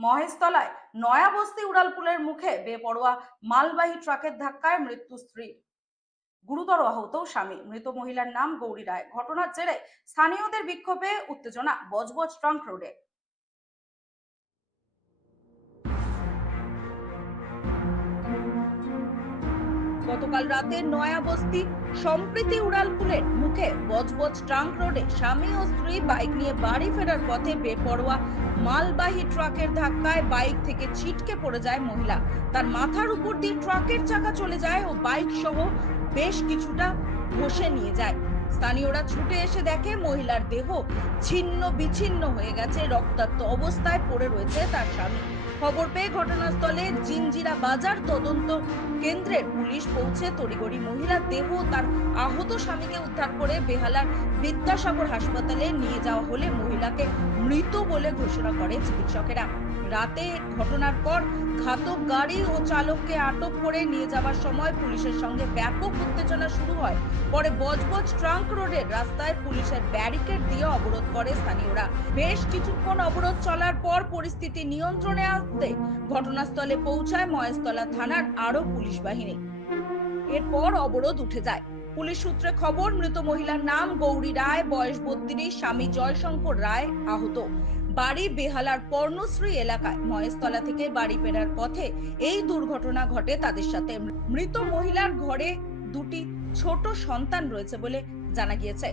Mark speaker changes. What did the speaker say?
Speaker 1: মহেশতলায় নয়াবস্তি উড়ালপুলের মুখে বেপরোয়া মালবাহী ট্রাকের ধাক্কায় মৃত্যু স্ত্রী। গুরুতর আহত স্বামী। মৃত মহিলার নাম গৌরী রায়। ঘটনার জেরে স্থানীয়দের বিক্ষোভে উত্তেজনা। বজবজ ট্রাঙ্ক রোডে। গতকাল রাতে নয়াবস্তি সম্প্রীতি উড়ালপুলের মুখে বজবজ ট্রাঙ্ক রোডে স্বামী ও স্ত্রী বাইক নিয়ে বাড়ি ফেরার পথে বেপরোয়া মালবাহী ট্রাকের ধাক্কায় বাইক থেকে ছিটকে পড়ে যায় মহিলা। তার মাথার উপর দিয়ে ট্রাকের চাকা চলে যায় ও বাইক সহ বেশ কিছুটা ঘষে নিয়ে যায়। স্থানীয়রা ছুটে এসে দেখে মহিলার দেহ ছিন্ন বিচ্ছিন্ন হয়ে গেছে, রক্তাক্ত অবস্থায় পড়ে রয়েছে তার স্বামী। খবর পেয়ে ঘটনাস্থলে জিঞ্জিরা বাজার তদন্ত কেন্দ্রের পুলিশ পৌঁছে তড়িগড়ি মহিলার দেহ তার আহত স্বামীকে উদ্ধার করে বেহালার বিদ্যাসাগর হাসপাতালে নিয়ে যাওয়া হলে মহিলাকে মৃত বলে ঘোষণা করে চিকিৎসকেরা। রাতে ঘটনার পর ঘাতক গাড়ি ও চালককে আটক করে নিয়ে যাওয়ার সময় পুলিশের সঙ্গে ব্যাপক উত্তেজনা শুরু হয়। পরে বজবজ ট্রাঙ্ক রোডের রাস্তায় পুলিশের ব্যারিকেড দিয়ে অবরোধ করে স্থানীয়রা। বেশ কিছুক্ষণ অবরোধ চলার পর পরিস্থিতি নিয়ন্ত্রণে আসতে ঘটনাস্থলে পৌঁছায় মহেশতলা থানার আরও পুলিশ বাহিনী। এরপর অবরোধ উঠে যায়। পুলিশ সূত্রে খবর, মৃত মহিলার নাম গৌরী রায়, বয়স বত্রিশ, স্বামী জয়শঙ্কর রায় আহত। বাড়ি বেহালার পর্ণশ্রী এলাকায়। মহেশতলা থেকে বাড়ি ফেরার পথে এই দুর্ঘটনা ঘটে তাদের সাথে। মৃত মহিলার ঘরে দুটি ছোট সন্তান রয়েছে বলে জানা গিয়েছে।